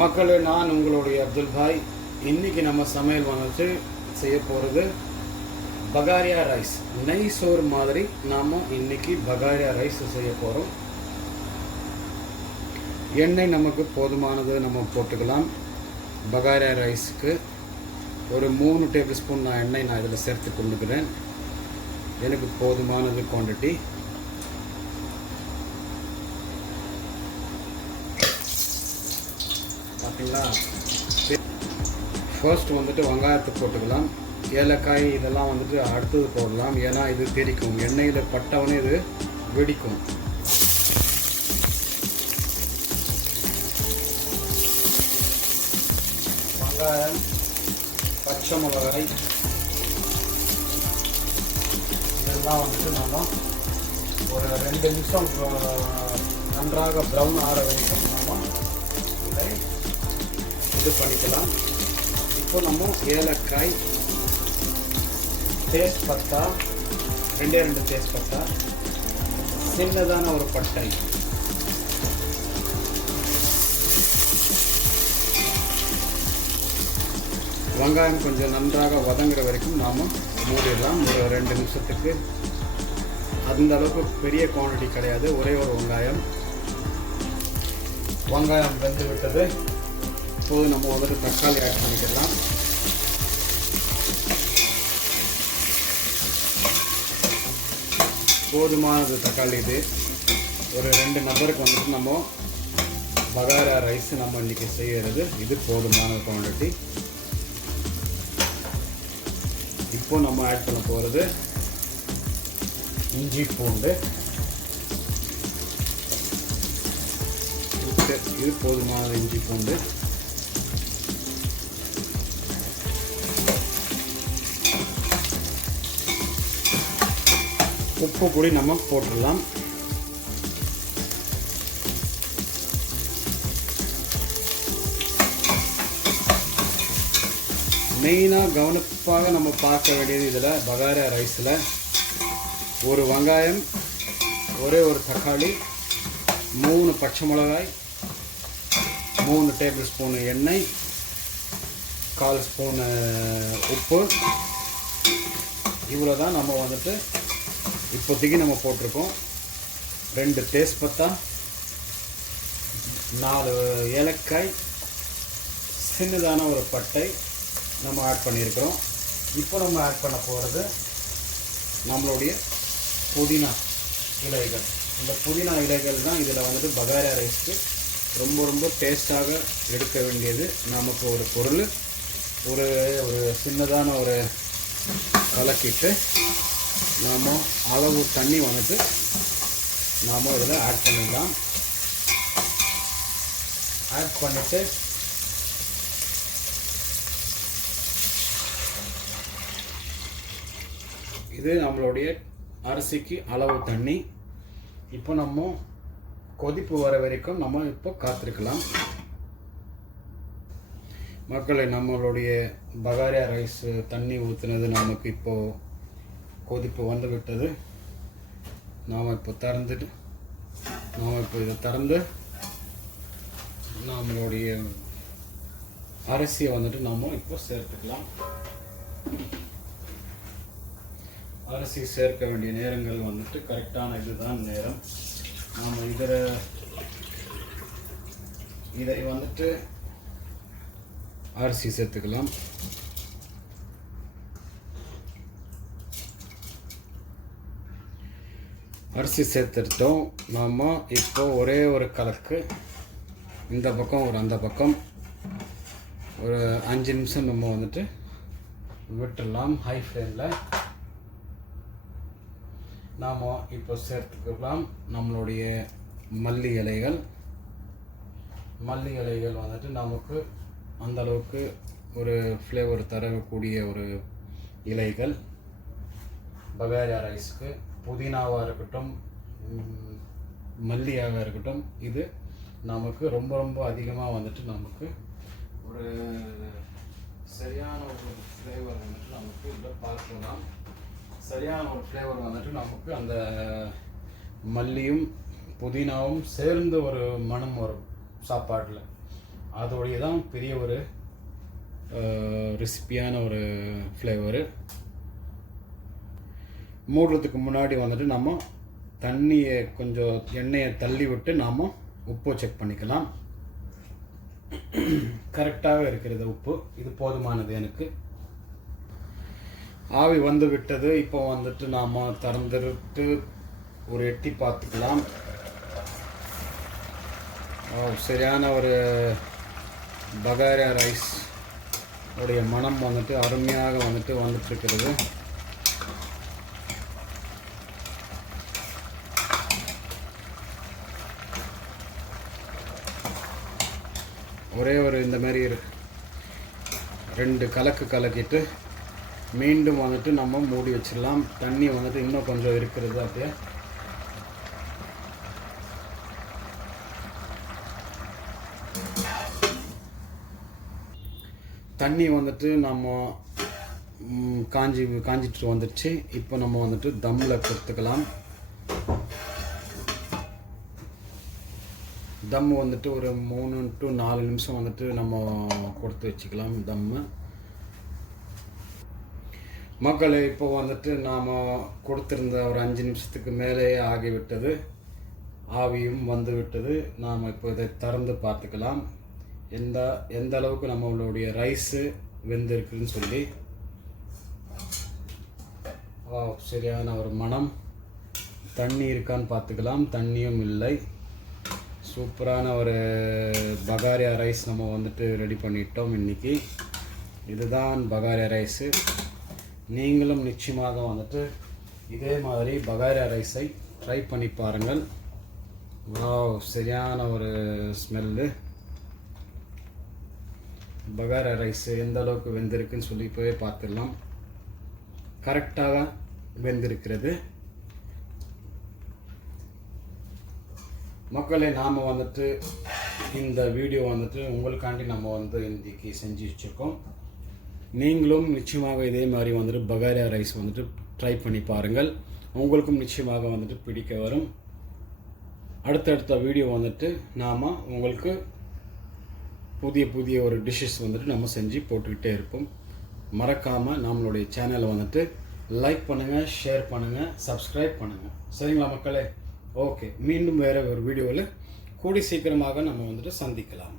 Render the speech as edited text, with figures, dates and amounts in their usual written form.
மக்களே, நான் உங்களுடைய அப்துல் பாய். இன்றைக்கி நம்ம சமையல் வந்துட்டு செய்ய போகிறது பகாரியா ரைஸ். நெய் சோறு மாதிரி நாம் இன்றைக்கி பகாரியா ரைஸ் செய்ய போகிறோம். எண்ணெய் நமக்கு போதுமானது நம்ம போட்டுக்கலாம். பகாரியா ரைஸுக்கு ஒரு 3 டேபிள் ஸ்பூன் எண்ணெய் நான் இதில் சேர்த்து கொண்டுக்கிறேன். எனக்கு போதுமானது குவான்டிட்டி. பார்த்தீங்களா, ஃபர்ஸ்ட் வந்துட்டு வெங்காயத்தை போட்டுக்கலாம். ஏலக்காய் இதெல்லாம் வந்துட்டு அடுத்தது போடலாம், ஏன்னா இது தெரிக்கும். எண்ணெயில் பட்டவனே இது வெடிக்கும். வெங்காயம், பச்சை மிளகாய் இதெல்லாம் வந்துட்டு நம்ம ஒரு 2 நிமிஷம் நன்றாக ப்ரௌன் ஆற வரைக்கும் நம்ம இதை இது பண்ணிக்கலாம். இப்போ நம்ம ஏலக்காய், தேஸ்பத்தா, 2 தேஸ்பத்தா, சின்னதான ஒரு பட்டை, வெங்காயம் கொஞ்சம் நன்றாக வதங்குற வரைக்கும் நாம் மூடிடலாம். ஒரு 2 நிமிஷத்துக்கு. அந்த அளவுக்கு பெரிய குவான்டிட்டி கிடையாது, ஒரே ஒரு வெங்காயம். வெங்காயம் வெந்து விட்டது. இப்போது நம்ம வந்துட்டு தக்காளி ஆட் பண்ணிக்கலாம். போதுமானது தக்காளி. இது ஒரு 2 நபருக்கு வந்துட்டு நம்ம பகாரா ரைஸ் நம்ம இன்றைக்கி செய்கிறது. இது போதுமான குவான்டிட்டி. இப்போ நம்ம ஆட் பண்ண போகிறது இஞ்சி பூண்டு. இது போதுமான இஞ்சி பூண்டு. உப்பு பொடி நம்ம போட்டுடலாம். மெயினாக கவனிப்பாக நம்ம பார்க்க வேண்டியது இதில் பகாரா ரைஸில் ஒரு வெங்காயம், ஒரே ஒரு தக்காளி, 3 பச்சை மிளகாய், 3 டேபிள் ஸ்பூன் எண்ணெய், 1/4 ஸ்பூன் உப்பு, இவ்வளோ தான் நம்ம வந்துட்டு இப்போதைக்கு நம்ம போட்டிருக்கோம். 2 தேஸ்பத்தா, 4 ஏலக்காய், சின்னதான ஒரு பட்டை நம்ம ஆட் பண்ணியிருக்கிறோம். இப்போ நம்ம ஆட் பண்ண போகிறது நம்மளுடைய புதினா இலைகள். இந்த புதினா இலைகள் தான் இதில் வந்துட்டு பகாரா ரைஸ்க்கு ரொம்ப ரொம்ப டேஸ்ட்டாக எடுக்க வேண்டியது. நமக்கு ஒரு பொருள் ஒரு சின்னதான ஒரு கலக்கிட்டு நாம் அளவு தண்ணி வந்துட்டு நாம் இதில் ஆட் பண்ணிடலாம். ஆட் பண்ணிவிட்டு இது நம்மளுடைய அரிசிக்கு அளவு தண்ணி. இப்போ நம்ம கொதிப்பு வர வரைக்கும் நம்ம இப்போ காத்திருக்கலாம். மக்களை, நம்மளுடைய பகாரா ரைஸ் தண்ணி ஊற்றுனது நமக்கு இப்போது கொதிப்பு வந்து விட்டது. நாம் இப்போ இதை திறந்து நம்மளுடைய அரிசியை வந்துட்டு நாம் இப்போ சேர்த்துக்கலாம். அரிசி சேர்க்க வேண்டிய நேரங்கள் வந்துட்டு கரெக்டான இதுதான் நேரம். நாம் இதை வந்துட்டு அரிசி சேர்த்துக்கலாம். அரிசி சேர்த்துட்டோம். நாம் இப்போ ஒரே ஒரு கலக்கு, இந்த பக்கம் ஒரு அந்த பக்கம் ஒரு 5 நிமிஷம் நம்ம வந்துட்டு விட்டுடலாம் ஹை ஃப்ளேமில். நாம் இப்போ சேர்த்துக்கலாம் நம்மளுடைய மல்லி இலைகள். மல்லி இலைகள் வந்துட்டு நமக்கு அந்தளவுக்கு ஒரு ஃப்ளேவர் தரக்கூடிய ஒரு இலைகள் பகாரா ரைஸ்க்கு. புதினாவாக இருக்கட்டும், மல்லியாக இருக்கட்டும், இது நமக்கு ரொம்ப ரொம்ப அதிகமாக வந்துட்டு நமக்கு ஒரு சரியான ஒரு ஃப்ளேவர் வந்துட்டு நமக்கு இதில் பார்க்கலாம். சரியான ஒரு ஃப்ளேவர் வந்துட்டு நமக்கு அந்த மல்லியும் புதினாவும் சேர்ந்து ஒரு மனம் வரும் சாப்பாட்டில். அதோடைய தான் பெரிய ஒரு ரெசிபியான ஒரு ஃப்ளேவரு. மூடுறதுக்கு முன்னாடி வந்துட்டு நம்ம தண்ணியை கொஞ்சம் எண்ணெயை தள்ளி விட்டு நாம் உப்பு செக் பண்ணிக்கலாம். கரெக்டாகவே இருக்கிறது உப்பு, இது போதுமானது எனக்கு. ஆவி வந்து விட்டது. இப்போ வந்துட்டு நாம் திறந்துட்டு ஒரு எட்டி பார்த்துக்கலாம். சரியான ஒரு பகாரியா ரைஸ் உடைய மனம் வந்துட்டு அருமையாக வந்துட்டுருக்கிறது. ஒரே ஒரு இந்த மாதிரி 2 கலக்கிட்டு மீண்டும் வந்துட்டு நம்ம மூடி வச்சிடலாம். தண்ணி வந்துட்டு இன்னும் கொஞ்சம் இருக்கிறது. அப்படியே தண்ணி வந்துட்டு நம்ம காஞ்சிட்டு வந்துடுச்சு. இப்போ நம்ம வந்துட்டு தம்மில் கொடுத்துக்கலாம். தம் வந்துட்டு ஒரு 3 to 4 நிமிஷம் வந்துட்டு நம்ம கொடுத்து வச்சுக்கலாம் தம்மு. மக்களை இப்போ வந்துட்டு நாம் கொடுத்துருந்த ஒரு 5 நிமிஷத்துக்கு மேலே ஆகிவிட்டது. ஆவியும் வந்து விட்டது. நாம் இப்போ இதை திறந்து பார்த்துக்கலாம் எந்த அளவுக்கு நம்மளுடைய ரைஸு வெந்திருக்குன்னு சொல்லி. சரியான ஒரு மனம். தண்ணி இருக்கான்னு பார்த்துக்கலாம். தண்ணியும் இல்லை. சூப்பரான ஒரு பகாரியா ரைஸ் நம்ம வந்துட்டு ரெடி பண்ணிட்டோம் இன்றைக்கி. இதுதான் பகாரியா ரைஸு. நீங்களும் நிச்சயமாக வந்துட்டு இதே மாதிரி பகாரியா ரைஸை ட்ரை பண்ணி பாருங்கள். சரியான ஒரு ஸ்மெல்லு. பகாரியா ரைஸு எந்த அளவுக்கு வெந்திருக்குன்னு சொல்லி போய் பார்த்துடலாம். கரெக்டாக வெந்திருக்கிறது. மக்களே, நாம் வந்துட்டு இந்த வீடியோ வந்துட்டு உங்களுக்காண்டி நம்ம இன்றைக்கி செஞ்சு வச்சுருக்கோம். நீங்களும் நிச்சயமாக இதே மாதிரி வந்துட்டு பகாரியா ரைஸ் வந்துட்டு ட்ரை பண்ணி பாருங்கள். உங்களுக்கும் நிச்சயமாக வந்துட்டு பிடிக்க வரும். அடுத்தடுத்த வீடியோ வந்துட்டு நாம் உங்களுக்கு புதிய ஒரு டிஷ்ஷஸ் வந்துட்டு நம்ம செஞ்சு போட்டுக்கிட்டே இருப்போம். மறக்காமல் நம்மளுடைய சேனலை வந்துட்டு லைக் பண்ணுங்கள், ஷேர் பண்ணுங்கள், சப்ஸ்கிரைப் பண்ணுங்கள். சரிங்களா மக்களே? ஓகே, மீண்டும் வேறு ஒரு வீடியோவில் கூடி சீக்கிரமாக நம்ம வந்துட்டு சந்திக்கலாம்.